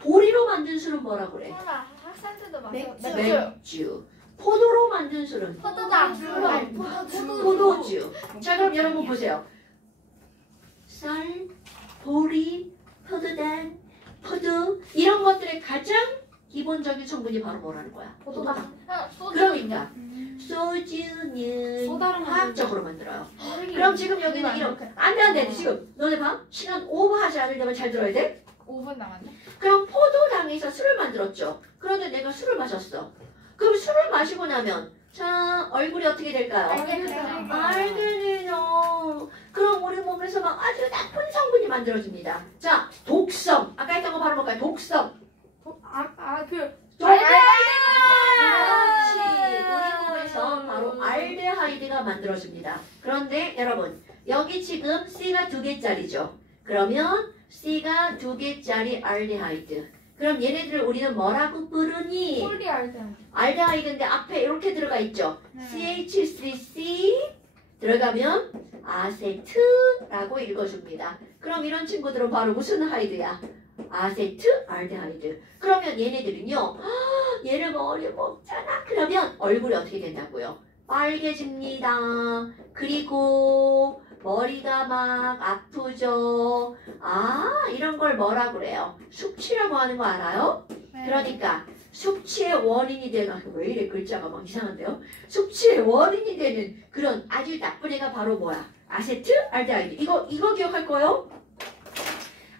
보리로 만든 술은 뭐라고 그래? 소라 학생들도 마셔. 맥주. 맥주. 포도로 만든 술은 포도당. 포도주. 자, 그럼 여러분 보세요. 쌀, 보리, 포도당, 포도 이런 것들의 가장 기본적인 성분이 바로 뭐라는 거야? 포도당. 그러니까 소주는 소다로 화학적으로 만들어요. 그럼 지금 여기는 이런 안돼 지금 너네 봐 시간 오버하지 않으려면 잘 들어야 돼. 5분 남았네. 그럼 포도당에서 술을 만들었죠. 그런데 내가 술을 마셨어. 그럼 술을 마시고 나면 자 얼굴이 어떻게 될까요? 알게 되죠. 알게되죠. 그럼 우리 몸에서 막 아주 나쁜 성분이 만들어집니다. 자 독성 아까 했던 거 바로 볼까요? 독성. 그렇지. 우리 몸에서 바로 알데하이드가 만들어집니다. 그런데 여러분 여기 지금 C가 2개짜리죠. 그러면 C가 2개짜리 알데하이드. 그럼 얘네들을 우리는 뭐라고 부르니? 알데하이드인데 앞에 이렇게 들어가 있죠. CH3C 들어가면 아세트라고 읽어줍니다. 그럼 이런 친구들은 바로 무슨 하이드야? 아세트 알데하이드. 그러면 얘네들은요. 얘를 먹잖아. 그러면 얼굴이 어떻게 된다고요? 빨개집니다. 그리고 머리가 막 아프죠. 이런 걸 뭐라 그래요? 숙취라고 하는 거 알아요? 그러니까 숙취의 원인이 되는 왜 이래 글자가 막 이상한데요? 숙취의 원인이 되는 그런 아주 나쁜 애가 바로 뭐야? 아세트 알데하이드. 이거 기억할 거예요?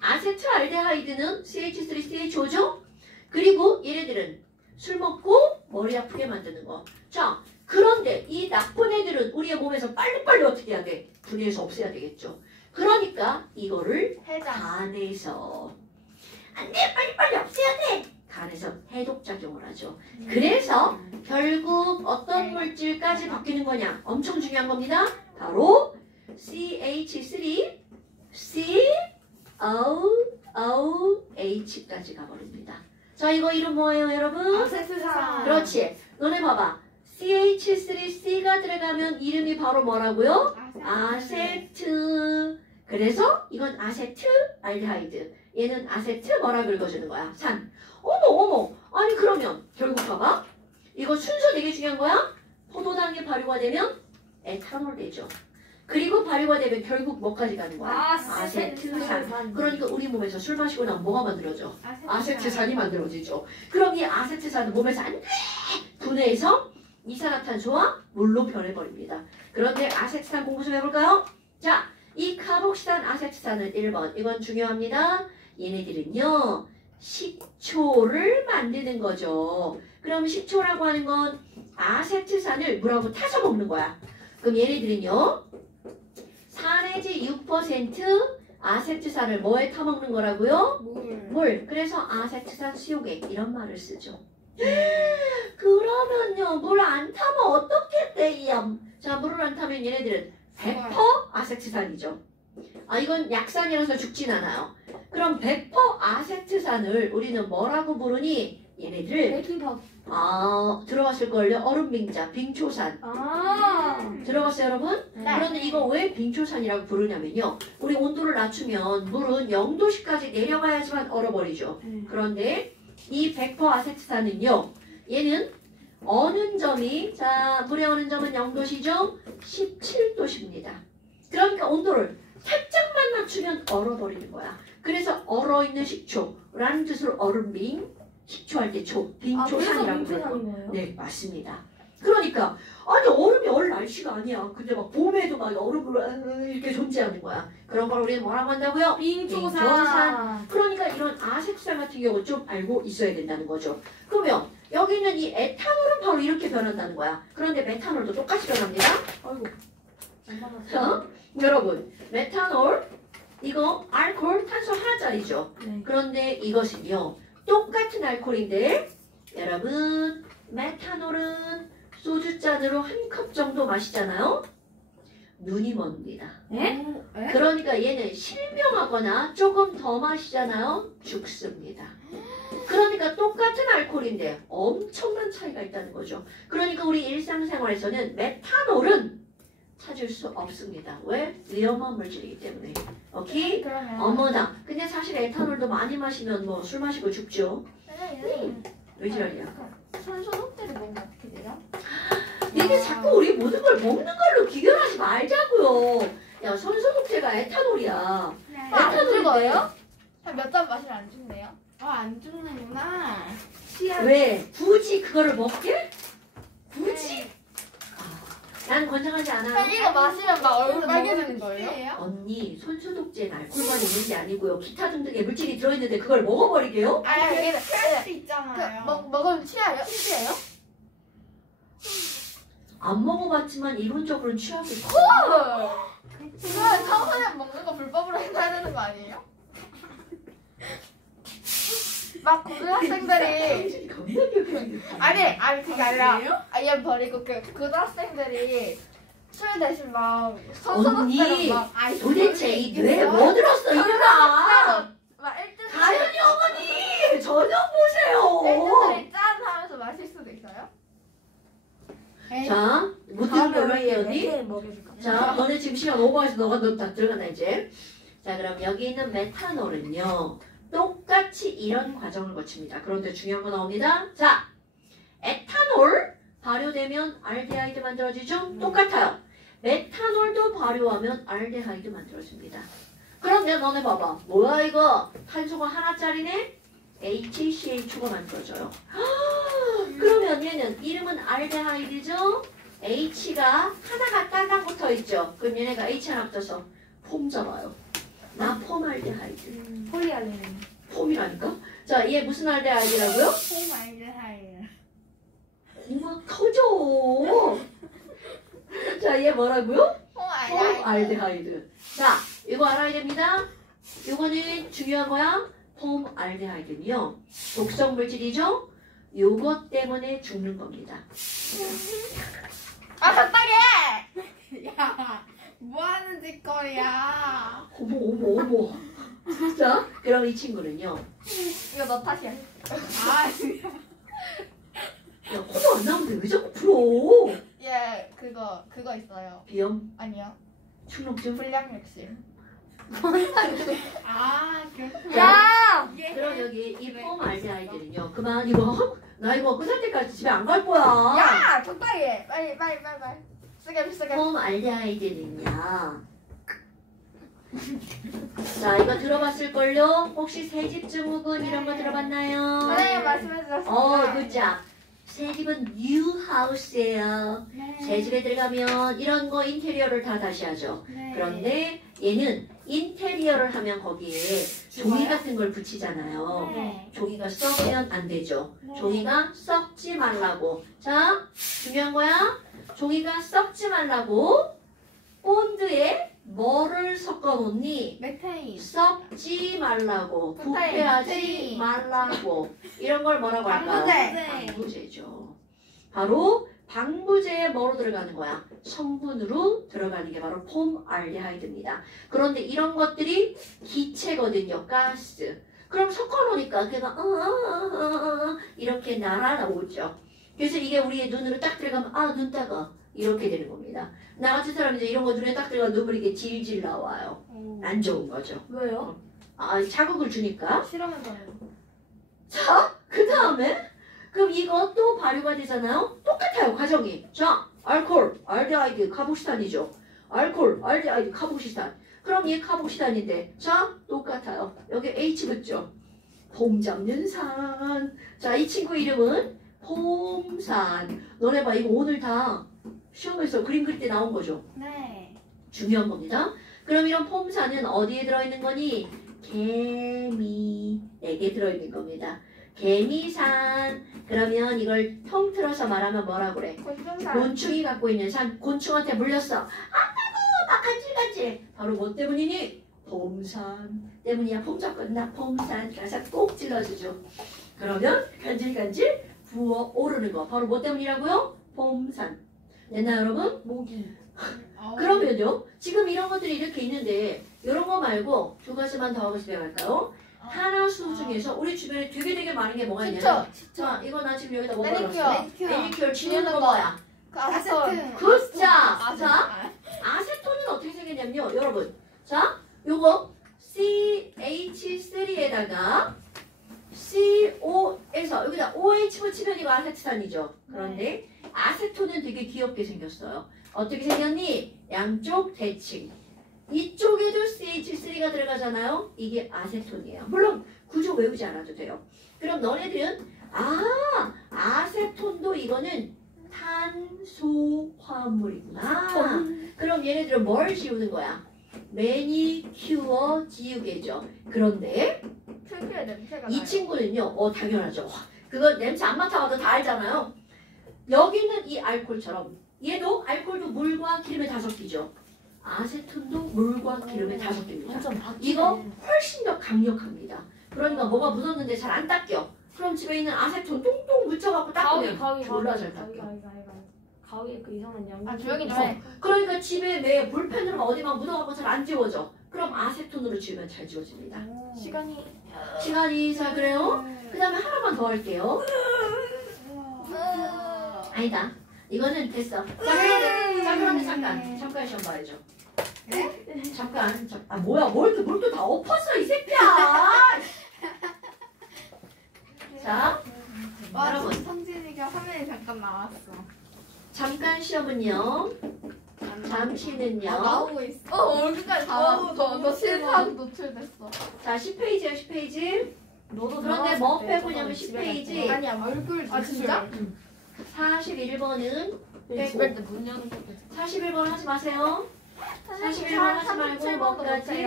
아세트 알데하이드는 CH3CHO죠? 그리고 얘네들은 술 먹고 머리 아프게 만드는 거. 자, 그런데 이 나쁜 애들은 우리의 몸에서 빨리빨리 어떻게 해야 돼? 분해해서 없애야 되겠죠. 그러니까 이거를 간에서 안 돼! 빨리빨리 없애야 돼! 간에서 해독작용을 하죠. 그래서 결국 어떤 물질까지 바뀌는 거냐? 엄청 중요한 겁니다. 바로 CH3COOH까지 가버립니다. 자, 이거 이름 뭐예요, 여러분? 아세트산. 그렇지. 너네 봐봐. CH3C가 들어가면 이름이 바로 뭐라고요? 아세트. 그래서 이건 아세트 알데하이드. 얘는 아세트 뭐라 긁어주는 거야? 산. 어머. 아니 그러면 결국 봐봐. 이거 순서 되게 중요한 거야. 포도당이 발효가 되면 에탄올 되죠. 그리고 발효가 되면 결국 뭐까지 가는 거야? 아세트산. 그러니까 우리 몸에서 술 마시고 나면 뭐가 만들어져? 아세트산이 만들어지죠. 그럼 이 아세트산은 몸에서 안 돼! 분해해서 이산화탄소와 물로 변해버립니다. 그런데 아세트산 공부 좀 해볼까요? 자, 이 카복시산 아세트산은 1번. 이건 중요합니다. 얘네들은요. 식초를 만드는 거죠. 그럼 식초라고 하는 건 아세트산을 물하고 타서 먹는 거야. 그럼 얘네들은요. 4 내지 6% 아세트산을 뭐에 타먹는 거라고요? 물. 그래서 아세트산 수용액 이런 말을 쓰죠. 그러면요. 물 안 타면 어떻게 돼요? 자, 물을 안 타면 얘네들은 100% 아세트산이죠. 이건 약산이라서 죽진 않아요. 그럼 100% 아세트산을 우리는 뭐라고 부르니? 얘네들 베이킹파우더. 들어갔을걸요? 얼음빙자, 빙초산. 들어갔어요, 여러분? 그런데 이거 왜 빙초산이라고 부르냐면요. 우리 온도를 낮추면 물은 0도씨까지 내려가야지만 얼어버리죠. 그런데 이 100% 아세트산은요. 얘는 어는 점이 물의 어는 점은 0도씨죠? 17도씨입니다. 그러니까 온도를 살짝만 낮추면 얼어버리는 거야. 그래서 얼어있는 식초라는 뜻으로 얼음빙, 식초할 때 초, 빙초산이라고 불러요. 네, 맞습니다. 그러니까 아니 얼음이 얼 날씨가 아니야. 근데 막 봄에도 막 얼음을 이렇게 존재하는 거야. 그런 걸 우리는 뭐라고 한다고요? 빙초산. 그러니까 이런 아세트산 같은 경우 좀 알고 있어야 된다는 거죠. 그러면 여기 있는 이 에탄올은 바로 이렇게 변한다는 거야. 그런데 메탄올도 똑같이 변합니다. 여러분, 메탄올 이거 알코올 탄소 하나짜리죠. 그런데 이것은요. 똑같은 알코올인데 여러분 메탄올은 소주잔으로 한 컵 정도 마시잖아요. 눈이 멉니다. 에? 그러니까 얘는 실명하거나 조금 더 마시잖아요. 죽습니다. 그러니까 똑같은 알코올인데 엄청난 차이가 있다는 거죠. 그러니까 우리 일상생활에서는 메탄올은 찾을 수 없습니다. 왜? 위험한 물질이기 때문에. 오케이? 그러면 어머나. 근데 사실 에탄올도 많이 마시면 뭐 술 마시고 죽죠. 왜 지랄이야? 손소독제를 먹으면 어떻게 되죠? 니네 자꾸 우리 모든 걸 먹는 걸로 비교하지 말자고요. 야, 손소독제가 에탄올이야. 안 에탄올인데 죽어요? 한 몇 잔 마시면 안 죽네요? 안 죽는구나. 왜? 굳이 그거를 먹게? 굳이? 난 권장하지 않아. 이거 마시면 막 얼굴 빨개지는 거예요? 거예요? 언니, 손소독제는 알코올만 있는 게 아니고요. 기타 등등의 물질이 들어있는데 그걸 먹어버리게요? 아니 이게 할 수 있잖아요. 먹으면 취해요? 취해요? 안 먹어봤지만 이론적으로는 취하겠지. 이거 청소년 먹는 거 불법으로 해야 되는 거 아니에요? 막 고등학생들이 당신이 겁나 기억해. 아니 그게 아니라 얘 버리고 그 고등학생들이 술 대신 막 언니, 선수들은 막 도대체 이 뇌에 뭐 들었어, 이거라! 막 1등 가연이 어머니! 전혀 보세요! 1등들이 짠 하면서 마실 수도 있어요? 자, 못 들은 걸로 할게요, 언니. 먹여줄까? 자, 너네 지금 시간 오버해서 너 다 들어간다, 이제. 자, 그럼 여기 있는 메탄올은요, 똑같이 이런 과정을 거칩니다. 그런데 중요한 거 나옵니다. 자, 에탄올 발효되면 알데하이드 만들어지죠? 똑같아요. 메탄올도 발효하면 알데하이드 만들어집니다. 그러면 너네 봐봐. 뭐야 이거? 탄소가 하나짜리네? HCl2가 만들어져요. 그러면 얘는 이름은 알데하이드죠? H가 하나가 딸랑 붙어있죠? 그럼 얘네가 H 하나 붙어서 폼 잡아요. 나 폼알데하이드. 폴리알레닌. 폼이라니까? 자, 얘 무슨 알데하이드라고요? 홈알데하이드. 고막 터져. 자, 얘 뭐라고요? 폼알데하이드. 자, 이거 알아야 됩니다. 이거는 중요한 거야. 폼알데하이드는요. 독성 물질이죠? 요것 때문에 죽는 겁니다. 아 적당해! 야, 뭐 하는 짓거리야? 어머. 자, 그럼 이 친구는요. 이거 너 탓이야. 야, 코도 안 나오는데 왜 자꾸 풀어? 얘 그거 있어요. 비염, 아니요. 축농증. 불량육실. 그렇구나. 자, 예. 그럼 여기 이 폼알데하이드는요. 그만 이거 나 이거 끝날 때까지 집에 안 갈 거야. 야 적당히 해. 빨리. 쓰게. 폼알데하이드는요. 자, 이거 들어봤을걸요? 혹시 새집 증후군 이런 거 들어봤나요? 선생님 말씀해주셨습니다. 굿잡. 새집은 뉴하우스예요. 새집에 들어가면 이런 거 인테리어를 다 다시 하죠. 그런데 얘는 인테리어를 하면 거기에 종이 같은 걸 붙이잖아요. 네. 종이가 썩으면 안 되죠. 종이가 썩지 말라고. 자, 중요한 거야. 종이가 썩지 말라고 본드에 뭐를 섞어 놓니? 메테인. 썩지 말라고, 메테인, 부패하지 메테인. 말라고. 이런 걸 뭐라고 할까요? 방부제. 방부제죠. 바로 방부제에 뭐로 들어가는 거야? 성분으로 들어가는 게 바로 폼알데하이드입니다. 그런데 이런 것들이 기체거든요. 가스. 그럼 섞어놓으니까 걔가 이렇게 날아나오죠. 그래서 이게 우리의 눈으로 딱 들어가면 눈 따가 이렇게 되는 겁니다. 나 같은 사람이 이제 이런 거 눈에 딱 들어가면 눈물이 이렇게 질질 나와요. 안 좋은 거죠. 왜요? 자극을 주니까. 실험해봐요. 자, 그 다음에 그럼 이거 또 발효가 되잖아요. 똑같아요, 과정이. 자, 알코올, 알데하이드, 카복시탄이죠. 알코올, 알데하이드, 카복시탄. 그럼 얘 카복시탄인데, 자, 똑같아요. 여기 H 붙죠. 폼 잡는 산. 자, 이 친구 이름은 폼산. 너네 봐, 이거 오늘 다 시험에서 그림 그릴 때 나온 거죠. 네. 중요한 겁니다. 그럼 이런 폼산은 어디에 들어있는 거니? 개미에게 들어있는 겁니다. 개미산. 그러면 이걸 통틀어서 말하면 뭐라고 그래? 곤충산. 곤충이 갖고 있는 산. 곤충한테 물렸어. 아까고 막 간질간질. 바로 뭐 때문이니? 폼산 때문이야. 폼 잡거나 폼산 가서 꼭 찔러주죠. 그러면 간질간질 부어오르는 거. 바로 뭐 때문이라고요? 폼산. 됐나요 여러분? 모기. 그러면 잠깐만요. 지금 이런 것들이 이렇게 있는데 이런 거 말고 두 가지만 더 하고 집행할까요? 하나 수 중에서 우리 주변에 되게 많은 게 뭐가 있냐면 자, 이거 나 지금 여기다 뭐 걸었어? 매니큐어 지우는 거 뭐야? 그 아세톤. 아세트. 굿자! 자, 아세톤은 어떻게 생겼냐면요. 여러분. 자, 요거 CH3에다가 CO에서 여기다 OH 붙이면 이거 아세트산이죠. 그런데 아세톤은 되게 귀엽게 생겼어요. 어떻게 생겼니? 양쪽 대칭. 이쪽에도 CH3가 들어가잖아요. 이게 아세톤이에요. 물론 구조 외우지 않아도 돼요. 그럼 너네들은 아세톤도 이거는 탄소화물이구나. 그럼 얘네들은 뭘 지우는 거야? 매니큐어 지우개죠. 그런데 특유의 냄새가 이 나요. 친구는요. 당연하죠. 그거 냄새 안 맡아봐도 다 알잖아요. 여기 있는 이 알코올처럼 얘도 알코올도 물과 기름에 다 섞이죠. 아세톤도 물과 기름에 다 섞입니다. 완전 바뀌네. 이거 훨씬 더 강력합니다. 그러니까 뭐가 묻었는데 잘 안 닦여. 그럼 집에 있는 아세톤 똥똥 묻혀갖고 닦으면 졸라 잘 닦여. 가위에 그 이상한 양념. 아 조용히 좀 해. 그러니까 집에 매 볼펜으로 막 어디만 묻어갖고 잘 안 지워져. 그럼 아세톤으로 지우면 잘 지워집니다. 시간이. 시간이 자 그래요? 그 다음에 하나만 더 할게요. 아니다. 이거는 됐어. 자 그런데 잠깐 시험 봐야죠. 잠깐. 뭐야 뭘 또 다 엎었어 이 새끼야. 자 와, 여러분. 성진이가 화면에 잠깐 나왔어. 잠깐 시험은요. 잠시는요. 나오고 있어. 얼굴까지 다 아우, 나왔어. 너무 너 실수하고 노출됐어. 자 10페이지야 10페이지. 너도 그런데 뭐 빼보냐면 10페이지. 아니야 얼굴 아, 진짜? 41번은 집에 때문 여는 거. 41번 하지 마세요. 41번 하지 말고 뭐까지?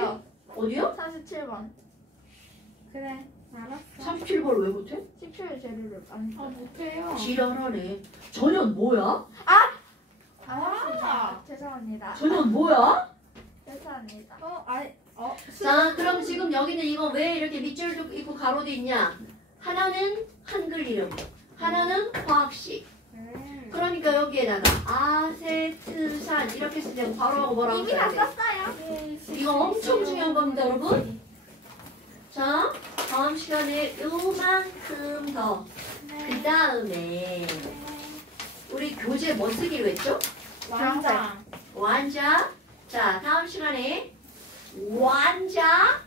어디요? 47번. 그래, 알았어. 37번을 왜 못해? 17 재료를 안 써. 못해요. 지랄하네. 전현 뭐야? 죄송합니다. 전현 뭐야? 죄송합니다. 자 그럼 지금 여기는 이거 왜 이렇게 밑줄도 있고 가로도 있냐? 하나는 한글 이름, 하나는 화학식. 그러니까 여기에다가 아세트산 이렇게 쓰면 바로하고 뭐라고 이미 써야 다 돼? 썼어요. 이거 엄청 중요한 겁니다 여러분. 자 다음 시간에 요만큼 더. 그 다음에 우리 교재 뭐 쓰기로 했죠? 완장. 완자. 자 다음 시간에 완자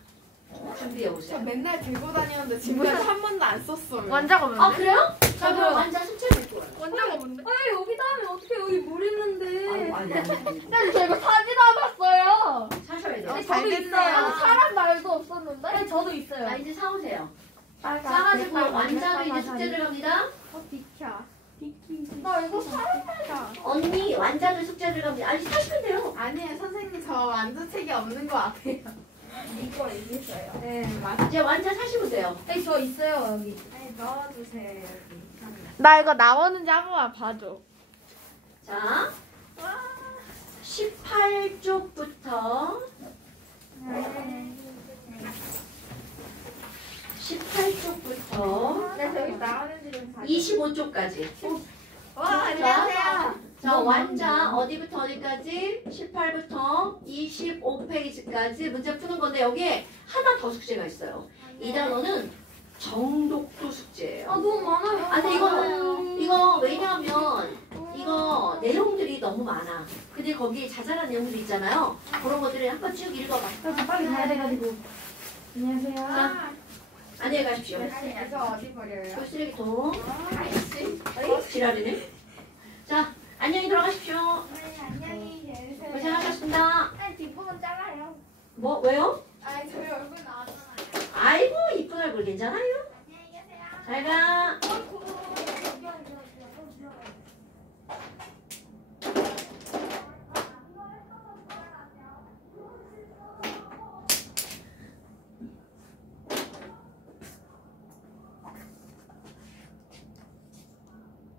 준비해 저 오세요. 맨날 들고 다녔는데 지금까지 한 번도 안 썼어요. 완자가 뭔데? 아 그래요? 자 그럼 완자 숙제 낼 거예요. 완자가 뭔데? 아 여기다 하면 어떻게 여기 물 있는데. 아니. 난 저 이거 사진 안 봤어요. 사셔야 돼요. 잘 저도 됐네요. 있어요. 사람 말도 없었는데? 네, 저도 있어요. 자 이제 사오세요. 아, 싸가지고 완자도 이제 숙제 들어갑니다. 비켜. 나 이거 사람 말다. 언니 완자도 숙제 들어갑니다. 아니 사시면 돼요. 아니에요, 선생님. 저 완두책이 없는 것 같아요. 이거 있어요. 네, 맞아. 이제 완자 사시면 돼요. 네, 저 있어요 여기. 아니, 넣어주세요, 여기. 나 이거 나오는지 한 번만 봐줘. 자 18쪽부터 18쪽부터 나 저기 나오는지 좀 봐줘. 25쪽까지. 와, 안녕하세요. 자, 완자 어디부터 어디까지? 18부터 25페이지까지 문제 푸는 건데 여기에 하나 더 숙제가 있어요. 이 단어는 정독도 숙제예요. 너무 많아요. 아, 근데 이거 왜냐하면 이거 내용들이 너무 많아. 근데 거기에 자잘한 내용들이 있잖아요. 그런 것들을 한번 쭉 읽어봐. 빨리 가야 돼가지고. 안녕하세요. 자, 안녕히 가십시오. 이거 어디 버려요? 그 쓰레기통. 아이씨. 지랄이네. 자, 안녕히 들어가십시오. 네, 안녕히 계세요. 고생하셨습니다. 뒷부분 잘라요. 뭐, 왜요?